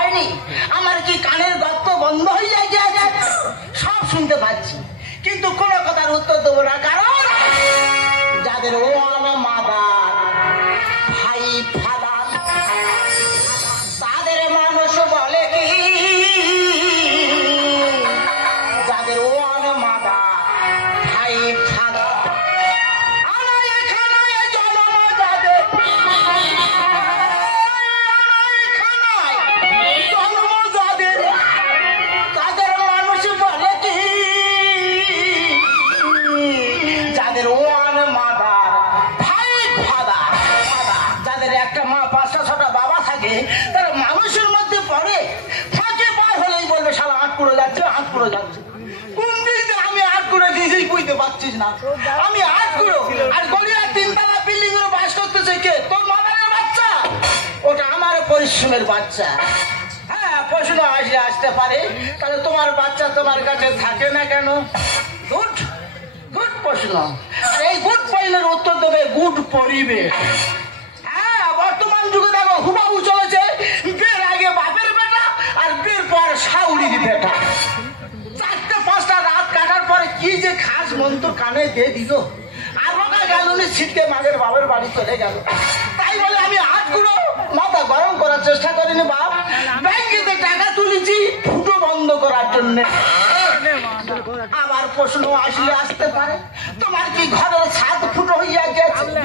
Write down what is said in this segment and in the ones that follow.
হয়নি? আমার কি কানের গর্ত বন্ধ হয়ে যায়? সব শুনতে পাচ্ছি, কিন্তু কোনো কথার উত্তর দেবো না, কারণ যাদের ওয়ান মাদার ভাই ফাদার তাদের মানুষ বলে কি, যাদের ওয়ান মাদার ভাই ফাদার তারা মানুষের মধ্যে পড়ে, ফাঁকে পার হলেই বলবে শালা আট করে যাচ্ছে, আট করে যাচ্ছে। কোন দিক দিয়ে আমি আট করে দিয়েছি বুঝতে পারছিস না? আমি আট করে আর গড়িয়া তিনতলা বিল্ডিং এর বাস করতেছে কে? তোর মাদারের বাচ্চা, ওটা আমার পরিশ্রমের বাচ্চা। হ্যাঁ, প্রশ্ন আসলে আসতে পারে, তাহলে তোমার বাচ্চা তোমার কাছে থাকে না কেন? গুড গুড প্রশ্ন। আর এই গুড প্রশ্নের উত্তর দেবে গুড পরিবেশ। বর্তমান যুগে দেখো হুবাহু চলেছে, বের আগে বাপের বেটা আর বের পর শাউরির বেটা। 4-5টা রাত কাটার পরে কি যে খাস মন্ত্র কানে দিয়ে দিল, আর ওটা গেল শীতকে মাগের বাবার বাড়ি চলে গেল। তাই বলে আমি আটগুলো মাথা গরম করার চেষ্টা করিনি বাপ। ব্যাংকেতে টাকা তুলেছি ফুটো বন্ধ করার জন্য। আবার প্রশ্ন আসলে আসতে পারে, তোমার কি ঘরের ছাদ ফুটো হইয়া গেছে?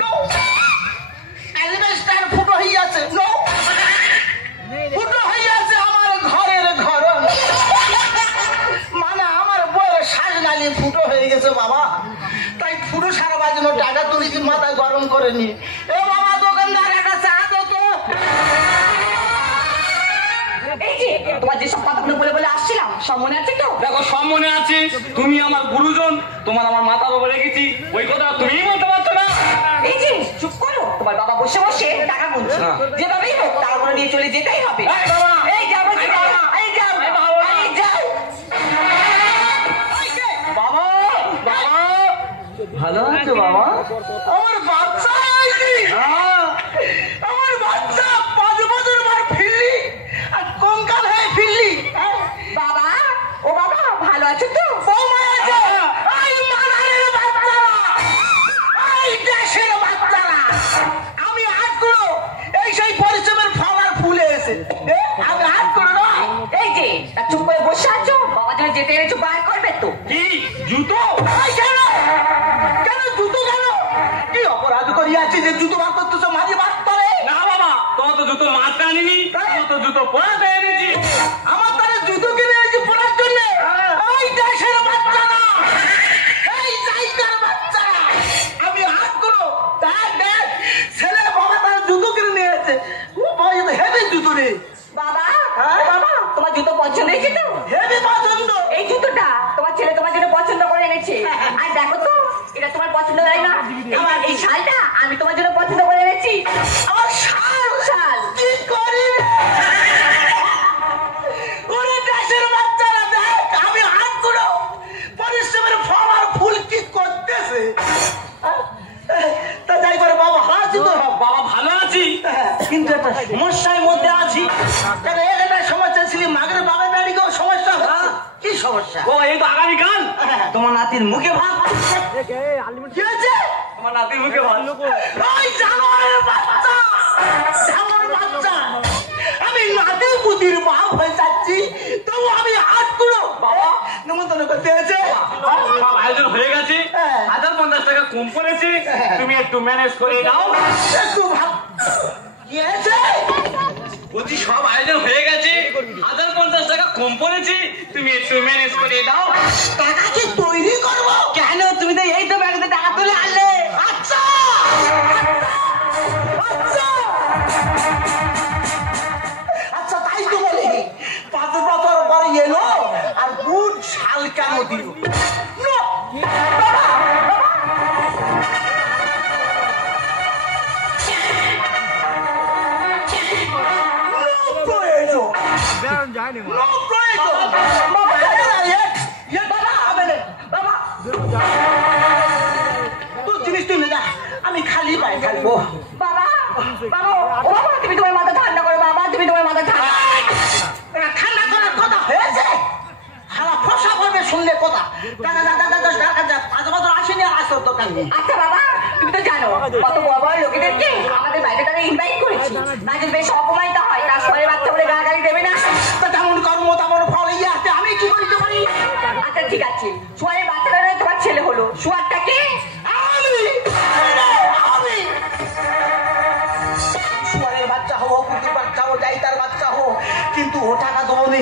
ফুটো হইয়াছে? ফুটো হইয়াছে আমার ঘরের ঘর, মানে আমার বইয়ের শ্বাসনালী ফুটো হয়ে গেছে বাবা। তাই ফুটো সারাবার জন্য টাকা তুলেছি, মাথা গরম করে নি। এ বাবা দোকানদার একটা চা তো। তোমার যেসব কথাগুলো বলে বলে আসছিলাম সব মনে আছে তো? দেখো সব মনে আছে, তুমি আমার গুরুজন, তোমার আমার মাথার উপরে রেখেছি, ওই কথা তুমি বলতে পারছো না? এই যে চুপ করো, তোমার বাবা বসে বসে টাকা গুনছে, যেভাবেই হোক টাকাগুলো নিয়ে চলে যেতেই হবে। এই যাবো, এই যাও, এই যাও। বাবা বাবা ভালো আছো বাবা? আমার বাচ্চা, আমার বাচ্চা 5 বছর পর ফিরলি আর কঙ্কাল হয়ে ফিরলি। বাবা, ও বাবা ভালো আছো তো? বৌমা আছে, এই মাদারের বাচ্চারা, এই দেশের বাচ্চারা, আমি হাত করো, এই সেই পরিশ্রমের ফল আর ফুলে এসে আমি হাত করো না। এই যে চুপ করে বসে আছো, বাবা যেন যেতে এনেছো বার করবে তো। কি জুতো? কেন কেন জুতো? কেন কি অপরাধ করিয়াছি যে জুতো বার করতেছো? মাঝে বার করে না বাবা, তোমার তো জুতো মারতে আনিনি, তোমার তো জুতো পরাতে এনেছি। আমার তারা জুতো কিনে এনেছি পড়ার জন্য। এই দেশের বাচ্চারা, এই জায়গার বাচ্চারা, আমি হাত করো দেখ ছেলে বাবা তারা জুতো কিনে নিয়েছে। হেভি জুতো রে বাবা। বাবা, তোমার জুতো পছন্দ হয়েছে তো? হেভি পছন্দ। এই জুতোটা তোমার ছেলে তোমার জন্য পছন্দ করে এনেছে। আর দেখো তো, এটা তোমার পছন্দ হয় না? আমার এই শালটা আমি তোমার জন্য পছন্দ করে এনেছি। আমার শাল শাল কি করি? ওরে দেশের বাচ্চারা দেখ, আমি হাত করো পরিশ্রমের ফল আর ফুল কি করতেছে। তা যাই করে বাবা হাসি তো। বাবা ভালো আছি, কিন্তু একটা সমস্যার মধ্যে আছি। কেন একটা সমস্যা ছিল, মাগের বাবার বাড়িকেও সমস্যা হচ্ছে। কি সমস্যা? ও এই তো আগামীকাল তোমার নাতির মুখে ভাত। কি হয়েছে? তোমার নাতির মুখে ভালো। ওই জানোয়ারের বাচ্চা, জানোয়ারের বাচ্চা, আমি নাতি পুতির বাপ হয়ে যাচ্ছি, তবু আমি হাত করো বাবা নিমন্ত্রণ করতে হয়েছে। সব আয়োজন হয়ে গেছে, 1050 টাকা কম পড়েছে, তুমি একটু ম্যানেজ করে দাও। একটু ভাব কি হয়েছে? বলছি সব আয়োজন হয়ে গেছে, 1050 টাকা কম পড়েছে, তুমি একটু ম্যানেজ করে দাও। টাকা কি তৈরি করবো? কেন? তুমি তো এই তো ব্যাগতে টাকা তুলে আনলে। আচ্ছা আচ্ছা আচ্ছা, তাই তো বলি 5 বছর পরে এলো আর গুড শাল কেন দিল? আমি খালি পায়ে থাকবো। বাবা, বাবা, ও বাবা, তুমি তোমার মাথা ঠান্ডা করো বাবা, তুমি তোমার মাথা ঠান্ডা। আচ্ছা বাবা, তুমি তো জানো কত বড় বড় লোকেদেরকে আমাদের বাইরে তারা ইনভাইট করেছি। তাদের বেশ অপমানিত হয়, তার শহরের বাচ্চা বলে গালাগালি দেবে না। তো তেমন কর্ম তেমন ফল এই আছে, আমি কি করতে পারি? আচ্ছা ঠিক আছে, শহরের বাচ্চাটা নয় তোমার ছেলে হলো, শুয়ারটাকে আমি শুয়ারের বাচ্চা হবো, কুকুর বাচ্চা হবো, যাই তার বাচ্চা হবো, কিন্তু ও টাকা দেবো নি।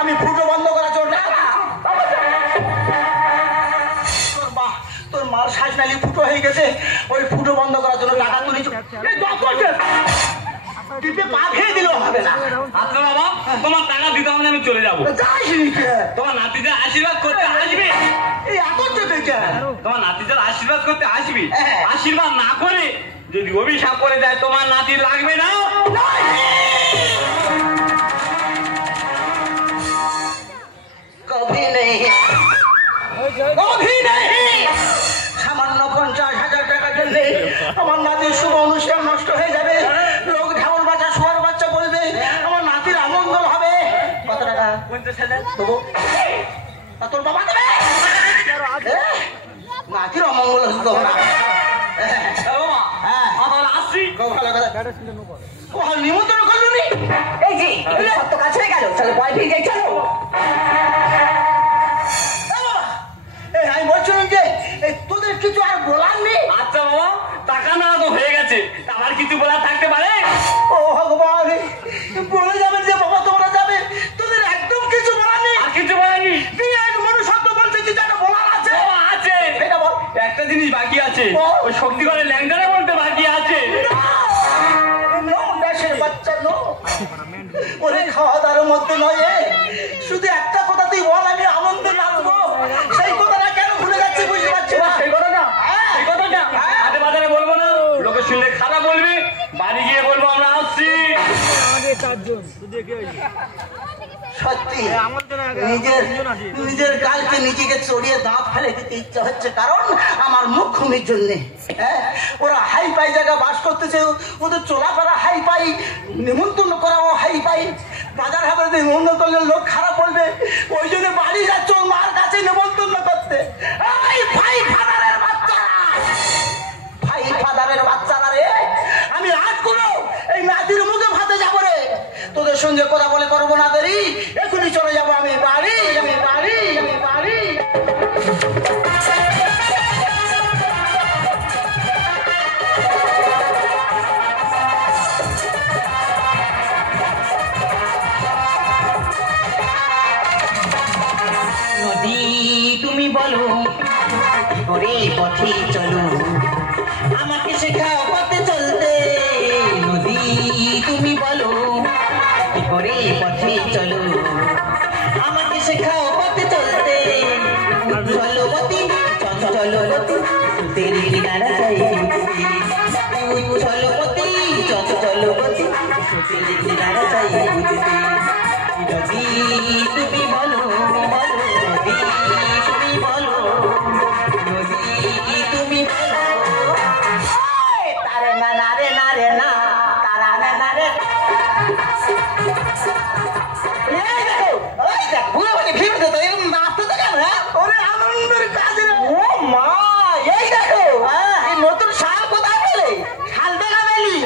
আমি ফুটো বন্ধ করার জন্য তোর মার শ্বাসনালী ফুটো হয়ে গেছে, ওই ফুটো বন্ধ করার জন্য টাকা তুলেছ। টিপে পা খেয়ে দিলেও হবে না। আচ্ছা বাবা, তোমার টাকা দিতে হবে না, আমি চলে যাবো। তোমার নাতিদের আশীর্বাদ করতে আসবে। এই এত তোমার নাতিদের আশীর্বাদ করতে আসবে, হ্যাঁ। আশীর্বাদ না করে যদি অভিশাপ করে দেয় তোমার নাতি লাগবে না। কভি নেই, কভি নেই। সামান্য 50,000 টাকা দিলে আমার নাতির শুভ অনুষ্ঠান নষ্ট হয়ে যাবে। লোক ঢাউল বাচ্চা শোয়ার বাচ্চা বলবে, আমার নাতির আমঙ্গল হবে। কত টাকা? 50,000 দেবো। তা তোর বাবা দেবে? নাতির অমঙ্গল হতো না। নিমন্ত্রণ করলো নি? এই যে সত্য কাজ হয়ে গেল, চলো বয় ফিরে যাই, চলো। আমি বলছিলাম যে তোদের কিছু আর বলার নেই? আচ্ছা বাবা, টাকা না তো হয়ে গেছে, আমার কিছু বলার থাকতে পারে? ও ভগবান, বলে যাবেন যে বাবা তোমরা যাবে, তোদের একদম কিছু বলার নেই? আর কিছু বলেনি? তুই এক মনুষ্যত্ব বলতে কি যেন বলার আছে? বাবা আছে, এটা বল। একটা জিনিস বাকি আছে, ওই শক্তিগড়ের ল্যাংটারা বলতে বাকি আছে। বাচ্চা নো, ওরে খাওয়া দাওয়ার মধ্যে নয়, শুধু একটা কথা তুই বল, আমি আনন্দে নাচবো। সেই কথাটা কেন ভুলে যাচ্ছি বুঝতে পারছি না। সেই কথাটা, সেই কথাটা হাটে বাজারে বলবো না, লোকে শুনলে খারাপ বলবে, বাড়ি গিয়ে বলবো আমরা আসছি। সত্যি নিজের গালকে নিজেকে চড়িয়ে দাঁত ফেলে দিতে ইচ্ছা হচ্ছে, কারণ আমার মুখ্যমির জন্য। ওরা হাই পাই জায়গা বাস করতেছে, ওদের চলাফেরা হাই পাই, নিমন্ত্রণ করাও হাই পাই। বাজার হাতে নিমন্ত্রণ করলে লোক খারাপ বলবে, ওই জন্য বাড়ি যাচ্ছ মার কাছে নিমন্ত্রণ করতে। ভাই ফাদারের বাচ্চারা, ভাই ফাদারের বাচ্চারা রে, আমি আজ করো এই নাতির মুখে ভাতে যাবো রে। তোদের সঙ্গে কথা বলে করবো না দেরি, এখনই চলে যাবো আমি বাড়ি, আমি বাড়ি, আমি বাড়ি। নদী তুমি বলো কি করে পথে চলো, আমাকে শেখাও পথে চলতে। নদী তুমি বলো কি করে পথে চলো, আমাকে শেখাও পথে চলতে। চলবতী চঞ্চলবতী সুতের কিনারা চাই, চলবতী চঞ্চলবতী সুতের কিনারা চাই বুঝতে। নদী তুমি বলো, বলো নদী তুমি বলো, নদী তুমি বলো। তারে না না রে না রে না, তারা না না রে। ওরে আনন্দের কাজ রে। ও মা, এই দেখো এই নতুন শাল কোথায় পেলে? শাল দেখা পেলি?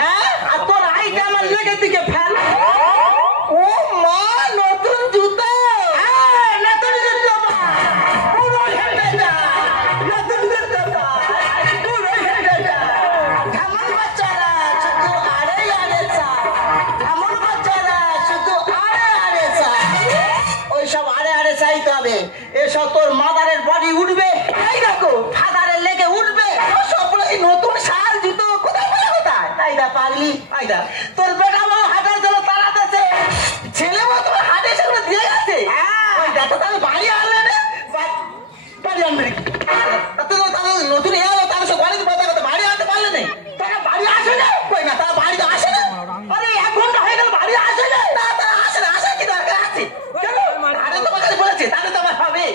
আর তোর আইটা আমার লেগে দিকে ফেল। ও মা, নতুন জুতো। নতুন জুতো পুরো হেঁটে যা, নতুন জুতো পুরো হেঁটে যা। কেমন বাচ্চারা শুধু আরে আরে চা, কেমন বাচ্চারা শুধু আরে আরে চা। ওইসব আরে আরে চাইতে হবে, এসব তোর মাদারের বডি উঠবে। এই দেখো ফাদারের লেগে উঠবে। সব নতুন শাল জুতো কোথায় পেলে, কোথায়? আইদা পাগলি, আইদা তোর বেটা বউ হাটের জন্য তাড়াতেছে, ছেলে বউ তোমার হাটে সেগুলো দিয়ে গেছে। ওই দেখো তাহলে বাড়ি আনলে না, বাড়ি আনবে তাহলে নতুন এ হলো, তাহলে সব বাড়িতে কথা কথা বাড়ি আনতে পারলে নেই। তারা বাড়ি আসে না, কই না তারা বাড়িতে আসে না। আরে 1 ঘন্টা হয়ে গেল বাড়ি আসে না, তারা আসে না। আসে কি দরকার আছে? হাটে তোমার কাছে বলেছে, তাহলে তোমার হবে।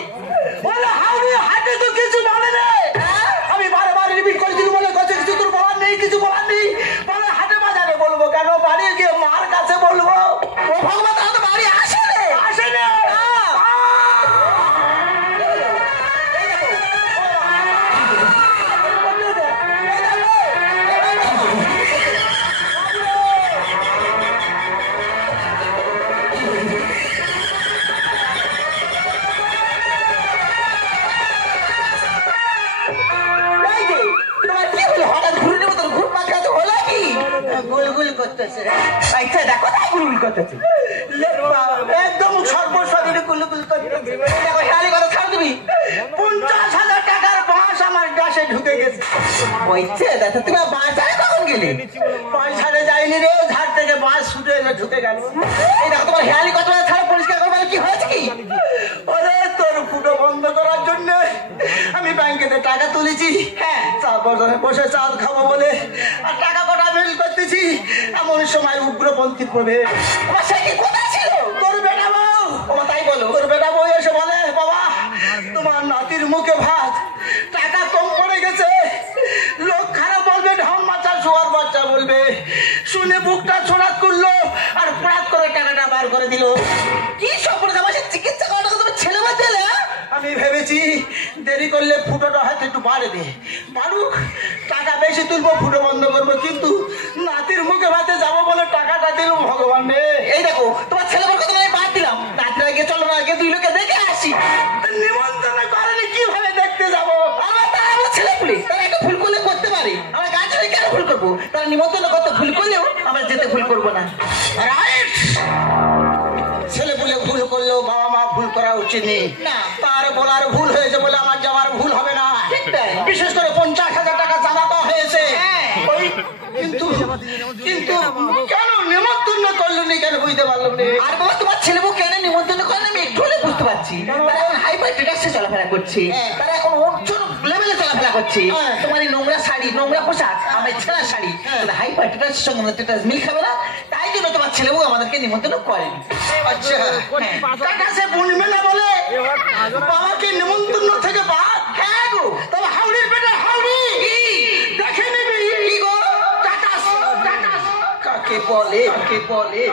বলে হাউরি হাটে তো কিছু বলে না। আমি বারবার রিপিট করেছি, বলে গেছে কিছু তোর বলার নেই, কিছু বলার নেই। বলে হাটে বাজারে বলবো কেন, বাড়ি গিয়ে আচ্ছা দেখো তাই গুলগুল করতেছে একদম সর্বশরীরে কুলকুল করতেছে। দেখো হেয়ালি কথা ছাড় দিবি 50,000 টাকার বাঁশ আমার গাছে ঢুকে গেছে। ওইছে দেখো তুমি বাজারে কখন গেলে পয়সারে যায়নি রে, ঝাড় থেকে বাঁশ ছুটে এসে ঢুকে গেল। এই দেখো তোমার হেয়ালি কথা ছাড়া পরিষ্কার করবে কি হয়েছে কি ওরে তোর ফুটো বন্ধ করার জন্য আমি ব্যাংকেতে টাকা তুলেছি। হ্যাঁ। তারপর বসে চাল খাবো বলে আর টাকা কটা মেল করতেছি, এমন সময় উগ্রপন্থী প্রভে তোমার সে কি কোথায় ছিল তোর বেটা বউ, তোমার তাই বলো তোর বেটা বউ এসে বলে বাবা তোমার নাতির মুখে ভাত, টাকা কম পড়ে গেছে। লোক খারাপ বলবে, ঢং মাচা শোয়ার বাচ্চা বলবে। শুনে বুকটা ছোড়াত করলো আর পড়াত করে টাকাটা বার করে দিল। কি সম্পর্কে আমার চিকিৎসা করার টাকা তুমি ছেলে বাদ দিলে আমি ভেবেছি দেরি করলে ফুটোটা হয়তো একটু বাড়বে, বাড়ুক, টাকা বেশি তুলবো, ফুটো বন্ধ করবো। কিন্তু নাতির মুখে ভাতে যাবো বলে টাকাটা দিল ভগবান রে। এই দেখো তোমার ছেলে বড় কথা আমি বাদ দিলাম রাত্রে আগে চলো না আগে দুই লোকে দেখে আসি নিমন্ত্রণ করেনি কিভাবে দেখতে যাবো? আমার তারা আমার ছেলে পুলে তারা একটা ভুল করলে করতে পারে আমরা গাছ হয়ে কেন ভুল করবো তারা নিমন্ত্রণ করতে ভুল করলেও আমরা যেতে ভুল করবো না রাইট। ছেলে পুলে ভুল করলেও বাবা মা ভুল করা উচিত নেই। না। তার বলার ভুল হয়েছে বলে আমার যাওয়ার ভুল হবে না। ঠিক তাই। বিশেষ করে 50,000 টাকা চাঁদা পাওয়া হয়েছে। হ্যাঁ। কিন্তু কিন্তু কেন নিমন্ত্রণ করলো নি, কেন বুঝতে পারলাম না। আর বাবা তোমার ছেলে বউ কেন নিমন্ত্রণ করেন আমি একটু হলে বুঝতে পারছি তারা এখন হাইপার স্ট্যাটাসে চলাফেরা করছে হ্যাঁ। তারা এখন অর্জন লেভেলে চলাফেরা করছে হ্যাঁ। তোমার এই নোংরা শাড়ি নোংরা পোশাক আমার ছেঁড়া শাড়ি হাইপার স্ট্যাটাসের সঙ্গে স্ট্যাটাস মিল খাবে না, তাই জন্য তোমার ছেলে বউ আমাদেরকে নিমন্ত্রণ করেন। আচ্ছা টাকা সে বুঝবে না বলে বাবাকে নিমন্ত্রণ থেকে বাদ। হ্যাঁ গো তবে হাওড়ির বেটা হাওড়ি দেখে নিবি কি গো টাটাস টাটাস কাকে বলে, কাকে বলে।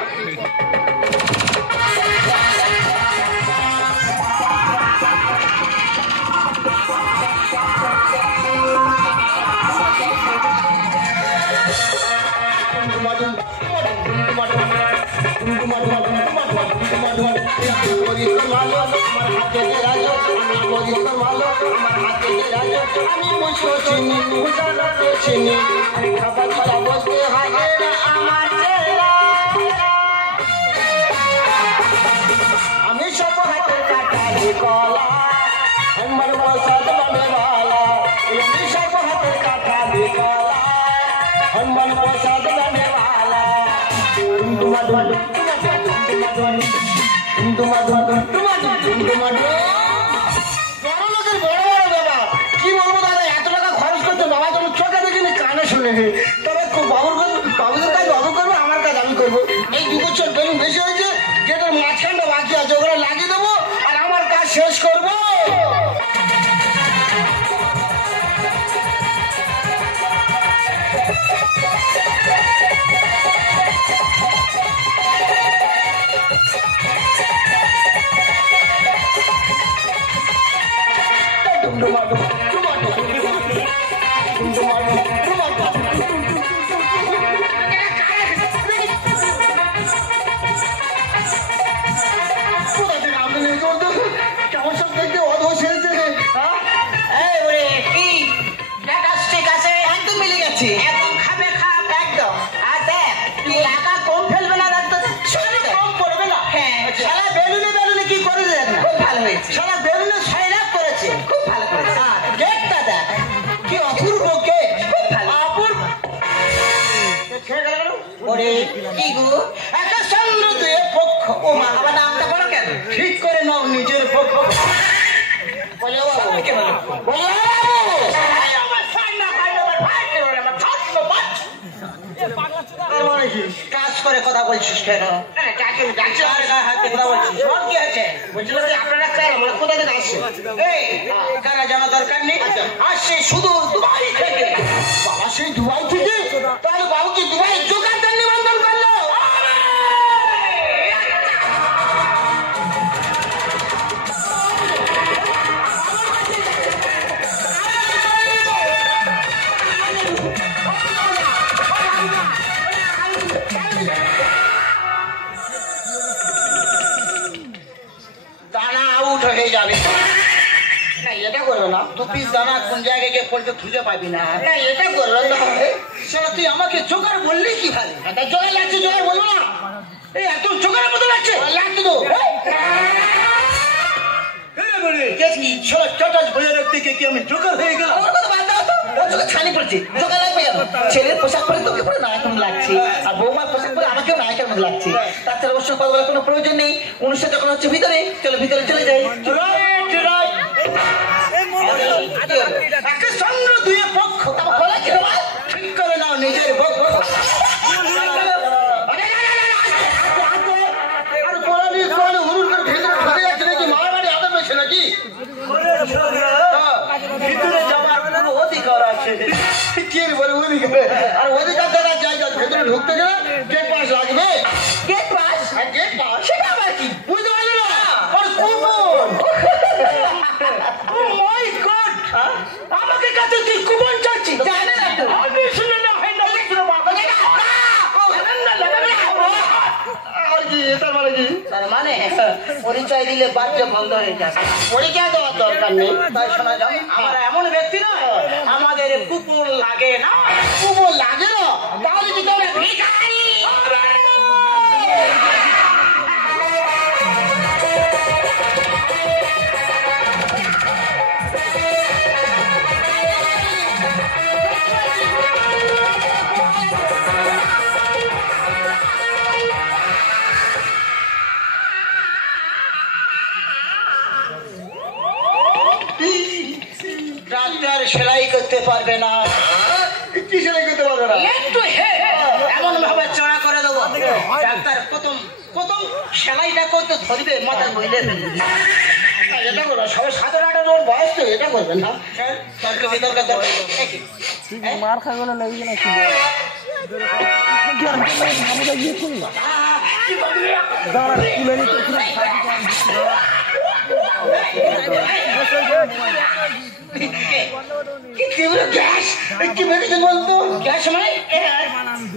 আমি সব হাতের কাটারি কলা, আমার প্রসাদ বানেওয়ালা। আমি সব হাতের কাটারি কলা, আমার প্রসাদ বানেওয়ালা। বড় লোকের বড় বড় ব্যাপার কি বলবো দাদা, এত টাকা খরচ করতে বাবা যেন চোখে দেখিনি কানে শুনে। তবে বাবুদের কাজ বাবু করবে, আমার কাজ আমি করবো। এই 2 বছর বেলুন বেশি হয়েছে, গেটের মাঝখানটা বাকি আছে, ওগুলো লাগিয়ে দেবো আর আমার কাজ শেষ করবো। কেমন সব দেখতে অধোষ হয়েছে। এই ওরে কি স্ট্যাটাস ঠিক আছে একদম মিলে গেছে একদম খাবে খাপ একদম আর দেখ তুই টাকা কম ফেলবে না দেখ তো শরীরে কম পড়বে না। হ্যাঁ সারা বেলুনে কি করে দেখ না, খুব ভালো হয়েছে সারা বেলুনে 6 লাখ করেছে। খুব ভালো করেছে গেটটা দেখ কি অপূর্ব গেট, খুব ভালো অপূর্ব। ওরে কি গো একটা চন্দ্র দুয়ের পক্ষ। ও মা আবার নামটা বলো কেন ঠিক করে নাও নিজের পক্ষ। বলে ও বাবু, সবাইকে বলো। বলে ও বাবু, এই আমার সান্না ভাই আমার ভাই করে আমার ছাত্র বাচ্চা। এর মানে কি কাজ করে কথা বলছিস কেন? আরে কাকে ডাকছিস আর গায়ে হাতে কথা বলছিস? সব কি আছে? বলছিল যে আপনারা কারা, মানে কোথা থেকে আসছে? এই কারা জানা দরকার নেই, আসছে শুধু দুবাই থেকে। বাবা সেই দুবাই থেকে? তাহলে বাবু কি দুবাই জোগাড় নিবন্ধন করলো? দানা আউট হয়ে যাবে না, এটা করবে না। 2 পিস দানা কোন জায়গায় গিয়ে পড়বে খুঁজে পাবি না। না এটা করবে না, শালা তুই আমাকে জোগাড় বললি কি ভাই? জোগাড় লাগছে, জোগাড় বলবো না? এই এত জোগাড়ের মতো লাগছে? লাগছে তো। ছেলের পোশাক পরে তোকে পুরো নায়কের মতো লাগছে, আর বৌমার পোশাক পরে আমাকেও নায়কের মতো লাগছে। তাছাড়া অবশ্য কথা বলার কোনো প্রয়োজন নেই। অনুষ্ঠান যখন হচ্ছে ভিতরে, চলো ভিতরে চলে যাই। চন্দ্র দুয়ে পক্ষ ঠিক করে নাও নিজের পক্ষ। ভিতরে যাওয়ার কোনো অধিকার আছে? আর অধিকার দেওয়ার জায়গা ভেতরে ঢুকতে গেলে গেট পাস লাগবে। Gate pass? গেট পাস সেটা আবার কি? বুঝতে পারলি না? আমাকে কাছে তুই কুপন চাচ্ছি? জানে না তো? আমি শুনে না হয় না মানে পরিচয় দিলে বাচ্চা বন্ধ হয়ে যাবে। পরিচয় দেওয়ার দরকার নেই। তাই শোনা যাবে আমরা এমন ব্যক্তি নয় আমাদের কুপন লাগে না। কুপন লাগে না? তাহলে কি তোমরা ভিখারি? ডাক্তার সেলাই করতে পারবে না। কি সেলাই করতে পারবে না? একটু এমন ভাবে চড়া করে দেবো ডাক্তার প্রথম প্রথম সেলাইটা করতে ধরবে মাথা বইলে এটা করো। সবাই 17-18 বয়স তো, এটা করবেন না। মার খাবে না লাগবে না গ্যাস কি মেডিসিন বলতো? গ্যাস মানে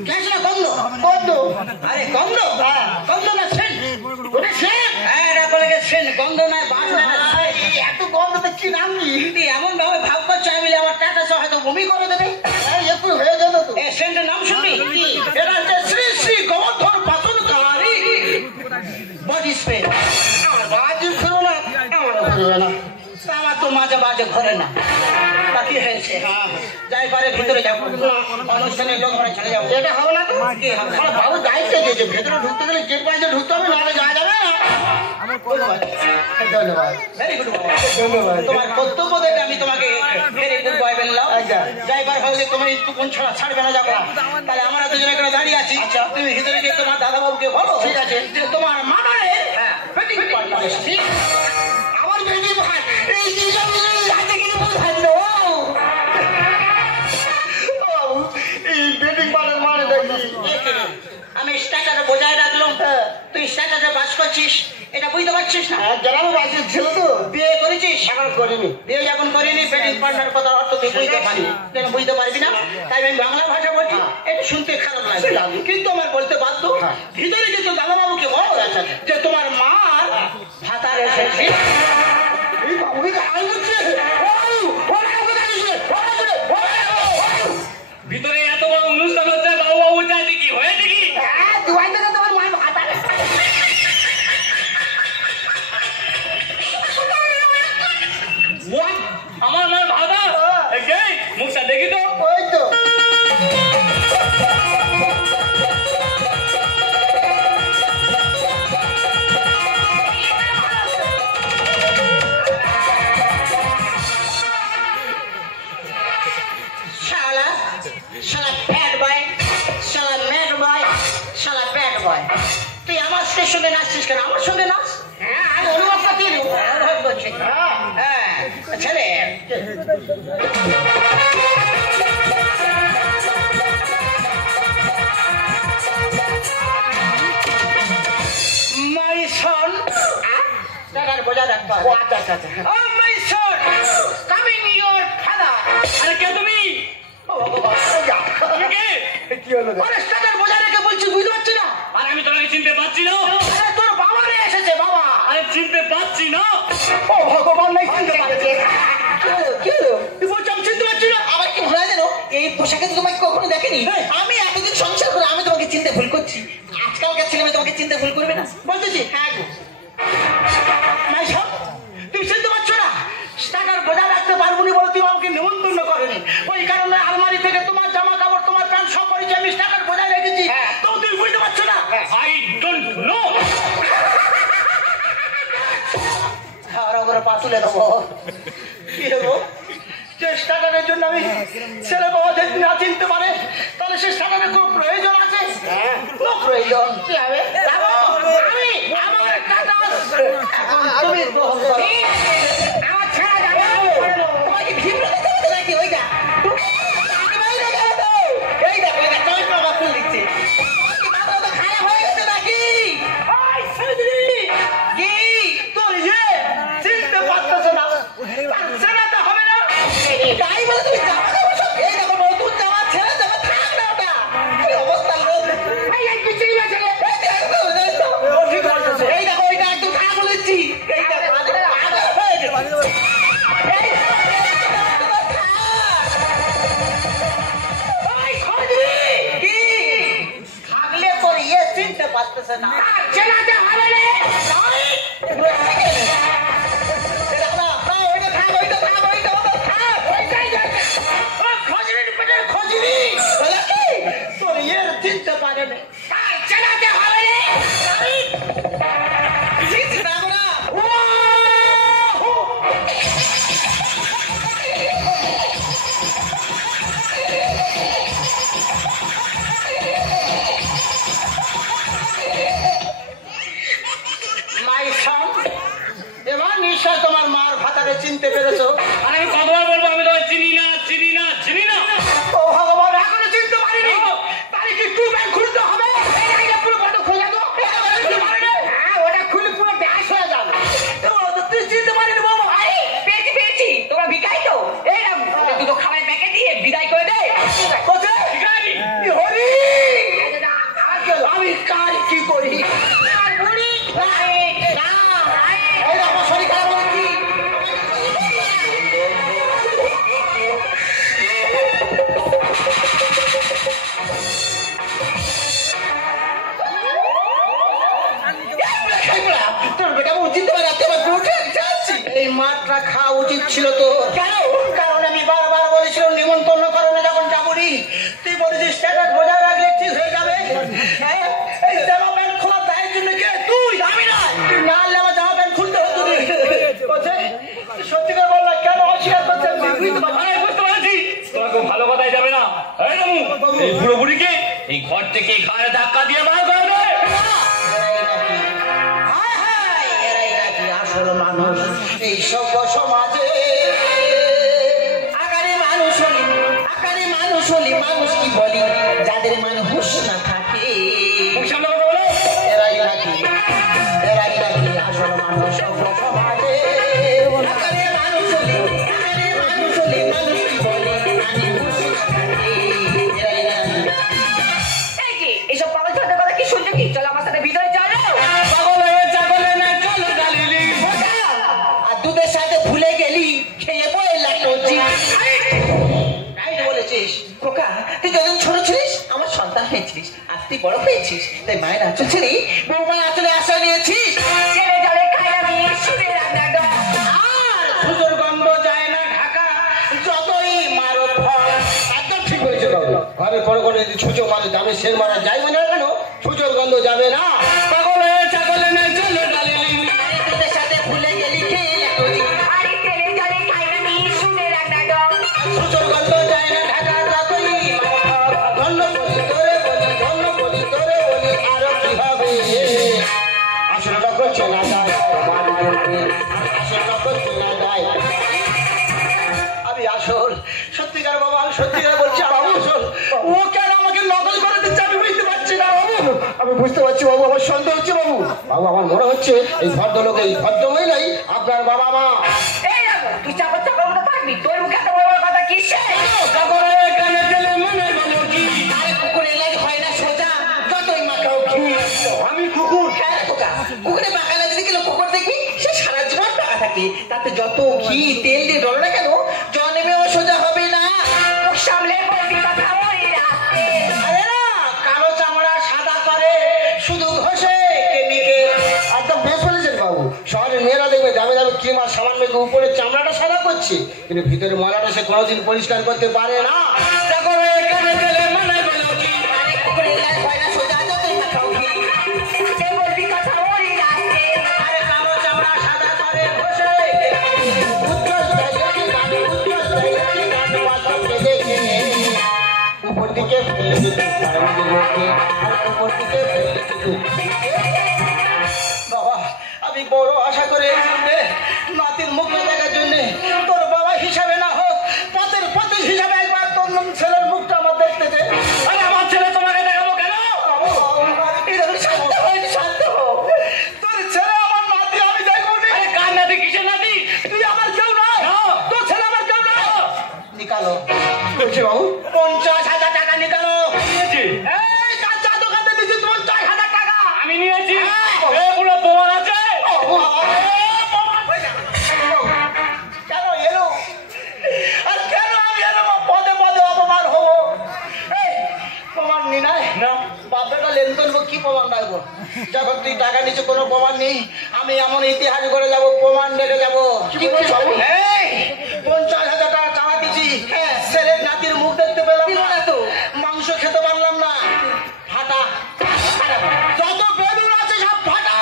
গ্যাস না গন্ধ? গন্ধ? আরে গন্ধ? গন্ধ না সেন্ট? ওটা সেন্ট? হ্যাঁ এটা বলে সেন্ট। গন্ধ না বাসনা না। এত গন্ধতে কি নাম নি? এমন ভাবে ভাব করছে আমি আমার টাটা সহ হয়তো বমি করে দেবে। একটু হয়ে যাবে তো। এই সেন্টের নাম শুনবি? এটা হচ্ছে শ্রী শ্রী গোবর্ধন বাসনকারী বডি স্প্রে। বাজি ফেরো না, আমার তো মাঝে মাঝে ঘরে না। তা কি হয়েছে? যাই পারে ভিতরে যাবো, অনুষ্ঠানের লোক ঘরে চলে যাবো। এটা হবে না তো? কি হবে? বাবু দায়িত্ব দিয়েছে, ভেতরে ঢুকতে গেলে গেট বাইরে ঢুকতে হবে, নাহলে যাওয়া যাবে না। ধন্যবাদ, ভেরি গুড বাবা, ধন্যবাদ। তোমার কর্তব্য দেখে আমি তোমাকে ভেরি গুড বয় বললাম। যাইবার ভাবলে তুমি কোন ছাড়া ছাড়বে না, যাবো। তাহলে আমরা দুজনে এখানে দাঁড়িয়ে আছি। তুমি ভিতরে গিয়ে তোমার দাদা বাবুকে বলো, ঠিক আছে, যে তোমার মানারে বেটিং পার্টনার এসেছে। আমার বেটিং ভাই এই রাতে কি বোঝালো? আমি স্ট্যাটাসে বজায় রাখলাম, তুই স্ট্যাটাসে বাস করছিস, এটা বুঝতে পারছিস না? গ্রামে বাসের ছিল তো, বিয়ে করেছিস? এখন করিনি। বিয়ে যখন করিনি বেটিং পার্টনার কথা অর্থ তুই বুঝতে পারবি, কেন বুঝতে পারবি না? তাই আমি বাংলা ভাষা বলছি, এটা শুনতে খারাপ লাগে কিন্তু আমার বলতে বাধ্য। ভিতরে যে তোর দাদা বাবুকে বল যে তোমার মার ভাতার এসেছে। ভিতরে এত বড় অনুষ্ঠান হচ্ছে, বাবু বাবু চাচি কি হয়েছে কি? আমার মার ভাতা মুখটা দেখি তো। ওই তো তুই আমার স্টেশনে নাচছিস কেন? আমার সঙ্গে নাচ। হ্যাঁ আমি অনুভবটা কি অনুভব করছি। হ্যাঁ ছেলে মাই সন টাকার বোঝা রাখবা। ও আচ্ছা আচ্ছা আচ্ছা। ও মাই সন কামিং ইওর ফাদার। আরে কে তুমি? কি হলো? আরে টাকার বোঝা রেখে বলছি, বুঝতে পারছি না? আর আমি তোমাকে চিনতে পারছি না। আরে তোর বাবা রে এসেছে। বাবা আরে চিনতে পারছি না। ও ভগবান নাই চিনতে পারছি। কি হলো? তুই বলছি আমি চিনতে পারছি না? আবার কি ভুলে গেল? এই পোশাকে তো তোমাকে কখনো দেখেনি। আমি এতদিন সংসার করে আমি তোমাকে চিনতে ভুল করছি, আজকালকার ছেলে মেয়ে তোমাকে চিনতে ভুল করবে না? বলতেছি হ্যাঁ গো মাইশা, তুমি চিনতে পারছো না? টাকার বোঝা রাখতে পারবো না বলে তুমি আমাকে নিমন্ত্রণ করেনি। ওই কারণে আলমারি থেকে তোমার জামা কাপড়, তোমার প্যান্ট সব পরিচয় আমি টাকার বোঝায় রেখেছি। তো তুমি বুঝতে পারছো না? I don't know. খাওয়ার করে পা তুলে দেবো। কি দেবো? যে স্টার্টারের জন্য আমি ছেলে বাবা যদি না চিনতে পারে তাহলে সে স্টার্টারের কোনো প্রয়োজন আছে? কোনো প্রয়োজন কি হবে? আমি আমার টাকা তুমি গ্রহণ করো। আমার ছেড়ে যাবে তোমাকে ভিড় দিতে নাকি? ওই দা এই দেখো এই দেখো তোমার বাবা ফুল দিচ্ছে। মাথা তো খারাপ হয়ে গেছে নাকি? ওই ছেলেটি, কি তোর চিনতে পারতেছে না, পারছে না তো হবে না। তাই বলে তুমি জামা কাপড় সব এই দেখো নতুন জামা ছেড়ে জামা থাক না ওটা। কি অবস্থা লোক! এই কিছুই না ছেলে। ঠিক বলতেছে। এই দেখো ওইটা একদম থাক বলেছি। এই দেখো পাগল হয়ে গেছে। এই দেখো, ওই খোঁজবি কি থাকলে তোর চিনতে পারতেছে না। চেনাতে হবে রে। খোঁজবি তোর চিনতে পারে না, চেনাতে হবে রে। এবার নিশ্চয় তোমার মার ভাতারে চিনতে পেরেছো। আরে আমি কতবার বলবো আমি তোমায় চিনি না, চিনি না, চিনি না। ও ভগবান, এখনো চিনতে পারিনি? তাহলে কি টু ব্যাংক খুলতে হবে? এটা পুরো বন্ধ খুলে দাও। হ্যাঁ, ওটা খুলে পুরো ব্যাস হয়ে যাবে। তুই চিনতে পারিনি বাবা? পেয়েছি পেয়েছি, তোমরা বিকাই তো এইরকম দুটো খাবার প্যাকেট দিয়ে বিদায় করে দেয়। কোথায়? কি হরি? আমি কাজ কি করি? এই আমার শরীর খারাপ হচ্ছে। তোর বেটা উচিত এই মাত্রা খাওয়া উচিত ছিল তো। কেন? কারণ আমি বারবার বলেছিলাম নিমন্ত্রণ করে না যখন যাবনি। তুই বলেছিস স্ট্যাটাস বজায় রাখলে ঠিক হয়ে যাবে। হ্যাঁ, এই জামা প্যান্ট খোলার দায়ের জন্য কে? তুই, আমি না। তুই না আনলে আমার জামা প্যান্ট খুলতে হতো। সত্যি করে বল না, কেন অস্বীকার করছেন? বুঝতে পারছি তোমাকে ভালো কথাই যাবে না। এই রামু, এই বুড়ো বুড়িকে এই ঘর থেকে ঘাড়ে ধাক্কা দিয়ে বার করে দেয়। আসল মানুষ এই সভ্য সমাজে আকারে মানুষ হলি মানুষ কি বলি যাদের মানুষ না থাকে এরাই নাকি আসল মানুষ সভ্য সমাজে আকারে মানুষ হলি মানুষ কি বলি মানুষ না থাকে এরাই নাকি। এইসব পাগল ছোট্ট কথা কি শুনছো কি? চলো আমার সাথে ভিতরে চলো। আর দুধের সাথে ভুলে গেলি খেয়ে বয়ে লাগলো। বলেছিস খোকা, তুই যখন ছোট ছিলিস আমার সন্তান হয়েছিস, আজ তুই বড় হয়েছিস, তাই মায়ের আঁচল ছেড়ে বৌমার আঁচলে আশ্রয় নিয়েছিস। ছেলে জলে খাই আমি সুরে রান্না ডক। আর সুজোর গন্ধ যায় না ঢাকা যতই মারো ফল। একদম ঠিক হয়েছে বাবু। ঘরে করে করে যদি ছুঁচো মারো দামে সের মারা যাই মনে হয় কেন সুজোর গন্ধ যাবে না। পাগল হয়ে ছাগলে না চলো ডালিলিং। দুধের সাথে ভুলে গেলি খেয়ে লাগলো। আরে ছেলে জলে খাই আমি সুরে রান্না ডক। সুজোর গন্ধ যায় না ঢাকা যতই ধন্য বলি তোরে বলি আরো কি হবে? আসলে ডক্টর চেনা যায় তোমার বলতে আসলে ডক্টর চেনা যায়। আমি আসল সত্যিকার বাবা, আমি সত্যিকার বলছি বাবু। আসল ও কেন আমাকে নকল করে দিচ্ছে আমি বুঝতে পারছি না বাবু। আমি বুঝতে পারছি বাবু, আমার সন্দেহ হচ্ছে বাবু। বাবু আমার মনে হচ্ছে এই ভদ্রলোক এই ভদ্র মহিলাই আপনার বাবা মা। এই দেখো তুই চাপা চাপা মতো থাকবি, তোর মুখে এত বড় বড় কথা কি? আরে কুকুর এলাই হয় না সোজা, যতই মাখাও ঘি। আমি কুকুর? হ্যাঁ খোকা, কুকুরে বাঁকালে যদি কিলো কুকুর দেখবি সে সারা জীবন টাকা থাকবে, তাতে যত ঘি তেল দিয়ে ডলো না কেন জন্মেও সোজা হবে না। মুখ সামলে বলবি কথা। শহরের মেয়েরা দেখবে দামে দামে ক্রিম আর সাবান মেখে উপরে চামড়াটা সাদা করছে, কিন্তু ভিতরে ময়লাটা সে কোনোদিন পরিষ্কার করতে পারে না। দেখো এখানে গেলে মানে বলো কি উপর দিকে ফেলে দিত, উপর দিকে ফেলে দিত। বাবা আমি বড় আশা করে নাতির মুখে দেখার জন্য তোর বাবা হিসাবে না হোক পথের পথে হিসাবে একবার তোর ছেলের মুখটা আমার দেখতে দে। আরে আমার ছেলে তোমাকে দেখাবো কেন? তোর ছেলে আমার নাতি, আমি দেখবো নি। কার নাতি? কিসের নাতি? তুই আমার কেউ নয়, তোর ছেলে আমার কেউ নয়। নিকালো বলছি বাবু 50,000 টাকা নিকালো। এই কাঁচা দোকানে দিয়েছি 50,000 টাকা আমি নিয়েছি। পুরো প্রমাণ আছে। কেন এলো আর কেন আমি এলো? পদে পদে অপমান হবো। এই প্রমাণ নি নাই না বাপেটা লেনদেন কি প্রমাণ রাখবো? যখন তুই টাকা নিচে কোনো প্রমাণ নেই, আমি এমন ইতিহাস করে যাবো, প্রমাণ রেখে যাবো। কি বলছি বাবু? 50,000 টাকা চাঁদা দিছি, ছেলের নাতির মুখ দেখতে পেলাম না, তো মাংস খেতে পারলাম না, ফাটা যত বেদুন আছে সব ফাটা।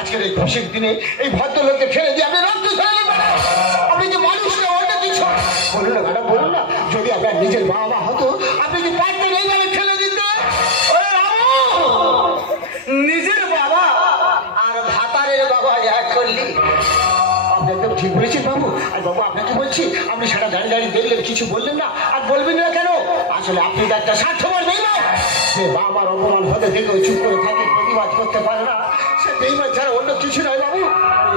আজকের এই খুশির দিনে এই ভদ্রলোককে ফেলে দিয়ে আপনি রক্ত ফেলে ম্যাডাম, আপনি যে মানুষ না অন্য কিছু বলুন না ম্যাডাম, বলুন না। যদি আপনার নিজের বাবা মা হতো আপনি কি পারতেন এইভাবে ফেলে দিতে? নিজের বাবা আর ভাতারের বাবা এক করলি। আপনি একদম ঠিক বলেছেন বাবু। আর বাবু আপনাকে বলছি, আপনি সেটা দাঁড়িয়ে দাঁড়িয়ে দেখলেন, কিছু বললেন না, আর বলবেন না কেন? আসলে আপনি তো একটা স্বার্থপর বেঈমান। সে বাবার অপমান হতে দেখেও চুপ করে থাকে, প্রতিবাদ করতে পারে না। সে বেঈমান ছাড়া অন্য কিছু নয় বাবু।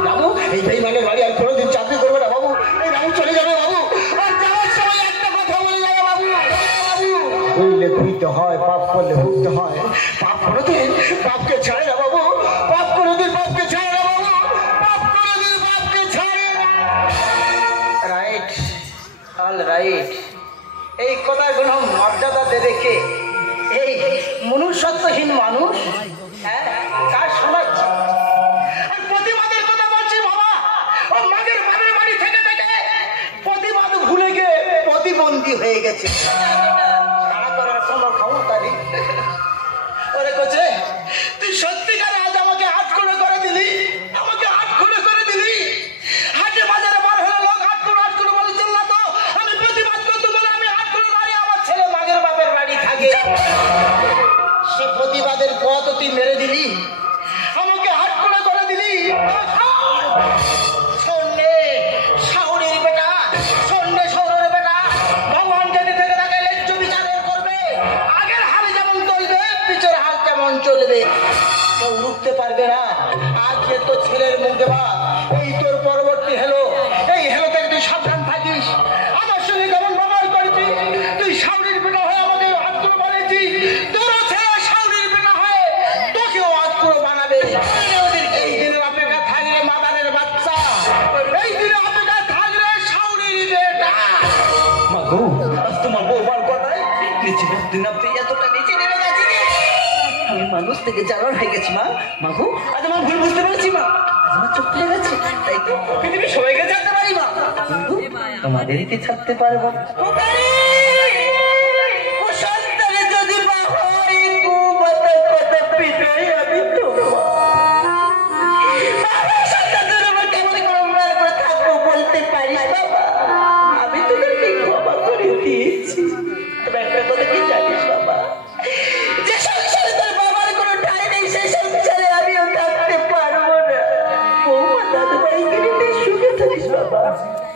বাবু এই বেঈমানের বাড়ি আর কোনোদিন চাকরি করবে না বাবু। এই বাবু চলে যাবে বাবু, আর যাওয়ার সময় একটা কথা বলে যাবে বাবু। করলে ভুলতে হয়, পাপ করলে ভুগতে হয়। পাপ কোনোদিন পাপকে ছাড়ে না বাবু, পাপ কোনোদিন পাপকে ছাড়ে না বাবু, পাপ কোনোদিন পাপকে ছাড়ে না। Right, all right. এই কথাগুলো মর্যাদাতে রেখে এই মনুষ্যত্বহীন মানুষ কার শোনাচ্ছে? আর প্রতিবাদের কথা বলছি বাবা, ও মাগের বাপের বাড়ি থেকে থেকে প্রতিবাদ ভুলে গিয়ে প্রতিবন্ধী হয়ে গেছে। সারা করার কোনো ক্ষমতা নেই। ওরে কোচে তুই সত্যিকার আজ আমাকে হাত করে দিলি, আমাকে হাত করে দিলি। হাটে বাজারে বার হলে লোক হাত করে বলে চল না, তো আমি প্রতিবাদ করতে বলে আমি হাত করে দাঁড়িয়ে আমার ছেলে মাগের বাপের বাড়ি থাকে। সে প্রতিবাদের পথ তুই মেরে দিলি, আমাকে হাত করে দিলি। সন্ধ্যে শাওরের বেটা, সন্ধ্যে শহরের বেটা, ভগবান যদি থেকে থাকে ন্যায্য বিচারের করবে। আগের হালে যেমন চলবে, পিছের হাল কেমন চলবে কেউ রুখতে পারবে না। আজকে তো ছেলের মুখে ভাত, এই তোর পরবর্তী হেলো। এই হেলো থেকে তুই সাবধান থাকিস। আমার সঙ্গে যেমন ব্যবহার করেছি, তুই শাওরের বেটা হয়ে আমাকে হাত করে বলেছি, তোরও ছেলে শাওরের বেটা হয়ে তোকেও হাত করে বানাবে। এই দিনের অপেক্ষা থাকলে মাদারের বাচ্চা, এই দিনের অপেক্ষা থাকলে শাওরের বেটা। মাগো আজ তোমার বউবার কথায় নিচে নামতে এতটা নিচে নেমে গেছি যে আমি মানুষ থেকে জানার হয়ে গেছি। মা মাগো আজ আমার ভুল বুঝতে পেরেছি। মা আজ আমার চোখ খুলে গেছে, তাই তো পৃথিবী সবাইকে ছাড়তে পারি মা, কিন্তু তোমাদেরকে ছাড়তে পারবো না। যদি মা হয় কথা পিঠাই আমি তো থাকবো বলতে পারিস বাবা, আমি তোদেরকে ক্ষমা করে দিয়েছি। একটা কথা কি জানিস বাবা, যে সংসারে তোর বাবার কোনো ঠাঁই নেই, সেই সংসারে আমিও থাকতে পারবো না। বৌমা দাদু ভাইকে নিতে সুখে থাকিস। দিও